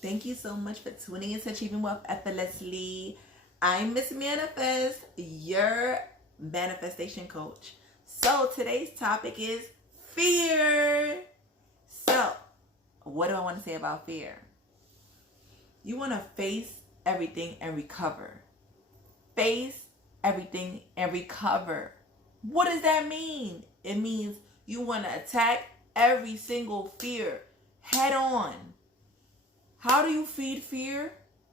Thank you so much for tuning into Achieving Wealth Effortlessly. I'm Miss Manifest, your manifestation coach. So today's topic is fear. So, what do I want to say about fear? You want to face everything and recover. Face everything and recover. What does that mean? It means you want to attack every single fear head on. How do you feed fear?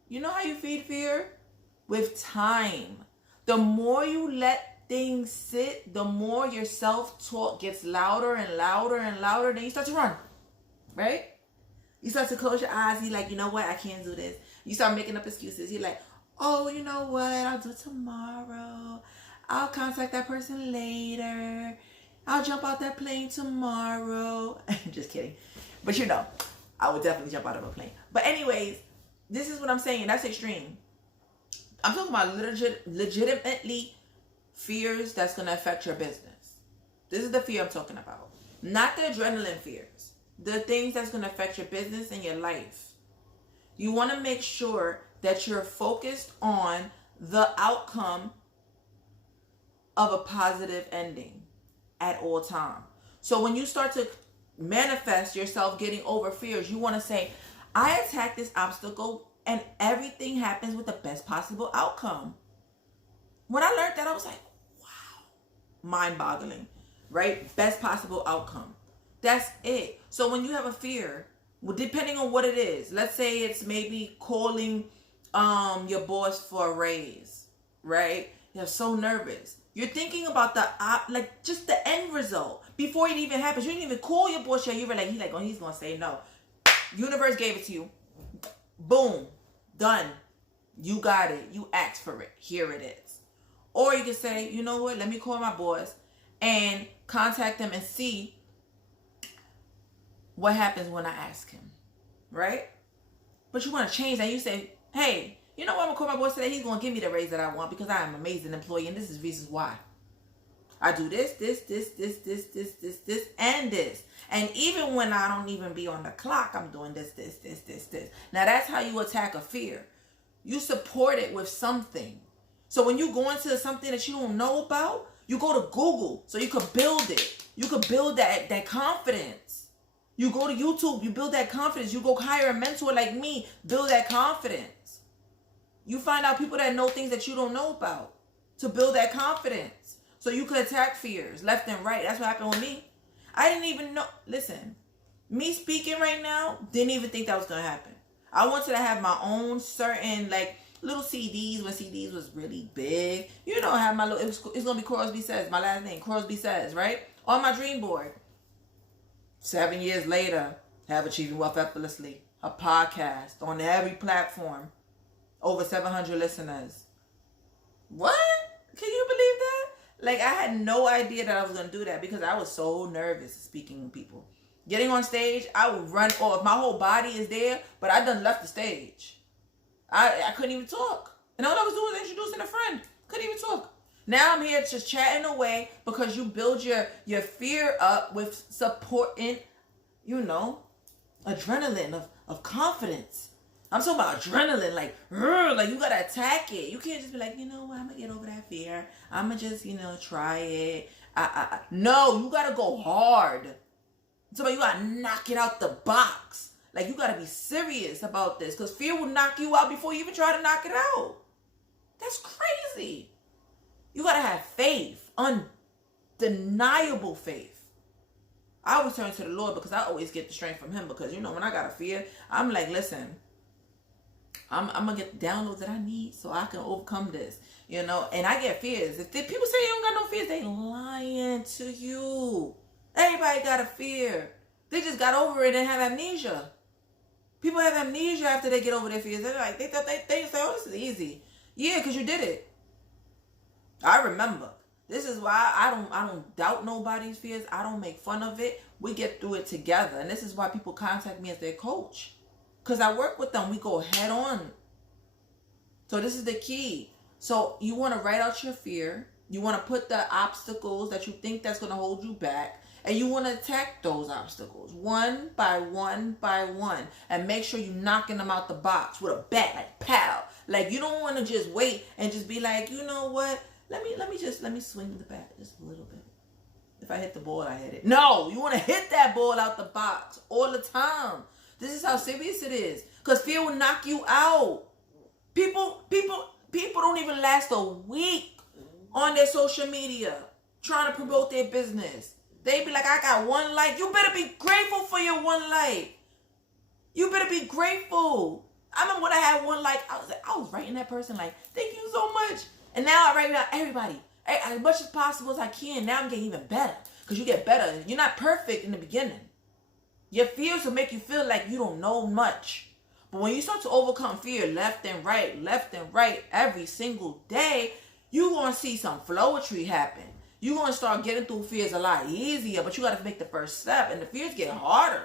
You know how you feed fear? With time. The more you let things sit, the more your self-talk gets louder and louder and louder, then you start to run. Right? You start to close your eyes. You're like, you know what? I can't do this. You start making up excuses. You're like, oh, you know what? I'll do it tomorrow. I'll contact that person later. I'll jump out that plane tomorrow. Just kidding. But you know, I would definitely jump out of a plane. But anyways, this is what I'm saying. That's extreme. I'm talking about legitimately fears that's going to affect your business. This is the fear I'm talking about. Not the adrenaline fears. The things that's going to affect your business and your life. You want to make sure that you're focused on the outcome of a positive ending at all time. So when you start to manifest yourself getting over fears, you want to say, I attack this obstacle and everything happens with the best possible outcome. When I learned that, I was like, wow, mind-boggling, right? Best possible outcome. That's it. So when you have a fear, well, depending on what it is, let's say it's maybe calling your boss for a raise, right? You're so nervous. You're thinking about just the end result before it even happens. You didn't even call your boss yet. You were like, he's gonna say no. Universe gave it to you. Boom, done. You got it. You asked for it. Here it is. Or you can say, you know what? Let me call my boss and contact them and see what happens when I ask him, right? But you want to change that. You say, hey, you know what? I'm going to call my boss today. He's going to give me the raise that I want because I am an amazing employee. And this is reasons why. I do this, and this. And even when I don't even be on the clock, I'm doing this. Now, that's how you attack a fear. You support it with something. So when you go into something that you don't know about, you go to Google so you can build it. You can build that confidence. You go to YouTube, you build that confidence. You go hire a mentor like me, build that confidence. You find out people that know things that you don't know about to build that confidence. So you could attack fears left and right. That's what happened with me. I didn't even know. Listen, me speaking right now, didn't even think that was going to happen. I wanted to have my own certain little CDs when CDs was really big. You know, I have my little, it's going to be Crosby Says, my last name, Crosby Says, right? On my dream board. 7 years later, have Achieving Wealth Effortlessly, a podcast on every platform, over 700 listeners. What? Can you believe that? I had no idea that I was going to do that because I was so nervous speaking to people. Getting on stage, I would run off. My whole body is there, but I done left the stage. I couldn't even talk. And all I was doing was introducing a friend. Couldn't even talk. Now I'm here just chatting away because you build your fear up with supporting, adrenaline of confidence. I'm talking about adrenaline, like you gotta attack it. You can't just be like, you know what, I'm gonna get over that fear. I'm gonna just, try it. No, you gotta go hard. So you gotta knock it out the box. You gotta be serious about this because fear will knock you out before you even try to knock it out. That's crazy. You gotta have faith, undeniable faith. I always turn to the Lord because I always get the strength from Him because, when I got a fear, I'm like, listen, I'm going to get the downloads that I need so I can overcome this, and I get fears. If people say you don't got no fears, they lying to you. Everybody got a fear. They just got over it and have amnesia. People have amnesia after they get over their fears. They're like, they say, oh, this is easy. Yeah, because you did it. I remember. This is why I don't doubt nobody's fears. I don't make fun of it. We get through it together. And this is why people contact me as their coach. Because I work with them. We go head on. So this is the key. So you want to write out your fear. You want to put the obstacles that you think that's going to hold you back. And you want to attack those obstacles one by one by one, and make sure you're knocking them out the box with a bat, like pow. Like, you don't want to just wait and just be like, you know what? Let me swing the bat just a little bit. If I hit the ball, I hit it. No, you want to hit that ball out the box all the time. This is how serious it is. Because fear will knock you out. People don't even last a week on their social media trying to promote their business. They be like, I got one like. You better be grateful for your one like. You better be grateful. I remember when I had one like, I was writing that person like, thank you so much. And now I write about everybody as much as possible as I can. Now I'm getting even better, because you get better. You're not perfect in the beginning. Your fears will make you feel like you don't know much. But when you start to overcome fear left and right every single day, you're going to see some flowetry happen. You're going to start getting through fears a lot easier, but you got to make the first step. And the fears get harder.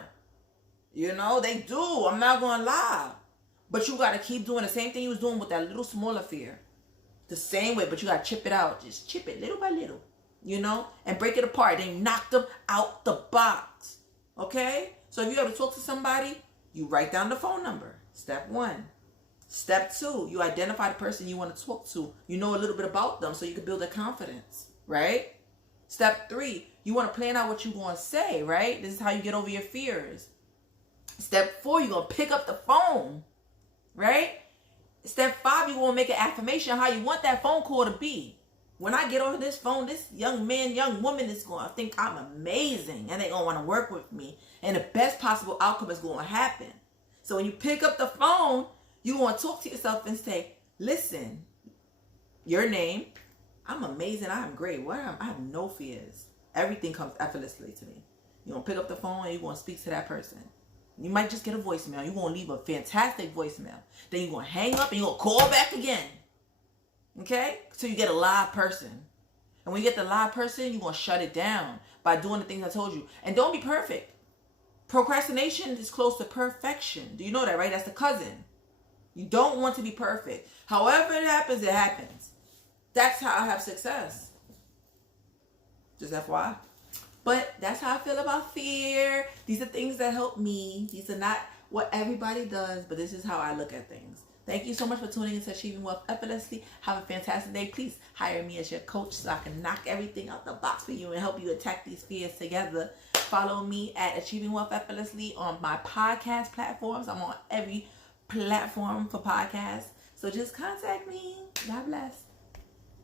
You know, they do. I'm not going to lie. But you got to keep doing the same thing you was doing with that little smaller fear. The same way, but you got to chip it out. Just chip it little by little, you know, and break it apart. Then you knock them out the box. Okay? So if you ever talk to somebody, you write down the phone number. Step 1. Step 2, you identify the person you want to talk to. You know a little bit about them so you can build their confidence, right? Step 3, you want to plan out what you're going to say, right? This is how you get over your fears. Step 4, you're going to pick up the phone, right? Step 5, you're going to make an affirmation how you want that phone call to be. When I get on this phone, this young man, young woman is going to think I'm amazing, and they're going to want to work with me. And the best possible outcome is going to happen. So when you pick up the phone, you want to talk to yourself and say, listen, your name, I'm amazing, I'm great. I have no fears. Everything comes effortlessly to me. You're going to pick up the phone and you're going to speak to that person. You might just get a voicemail. You're going to leave a fantastic voicemail. Then you're going to hang up and you're going to call back again. Okay? So you get a live person. And when you get the live person, you're going to shut it down by doing the things I told you. And don't be perfect. Procrastination is close to perfection. Do you know that, right? That's the cousin. You don't want to be perfect. However it happens, it happens. That's how I have success. Just FYI. But that's how I feel about fear. These are things that help me. These are not what everybody does, but this is how I look at things. Thank you so much for tuning into Achieving Wealth Effortlessly. Have a fantastic day. Please hire me as your coach so I can knock everything out the box for you and help you attack these fears together. Follow me at Achieving Wealth Effortlessly on my podcast platforms. I'm on every platform for podcasts. So just contact me. God bless.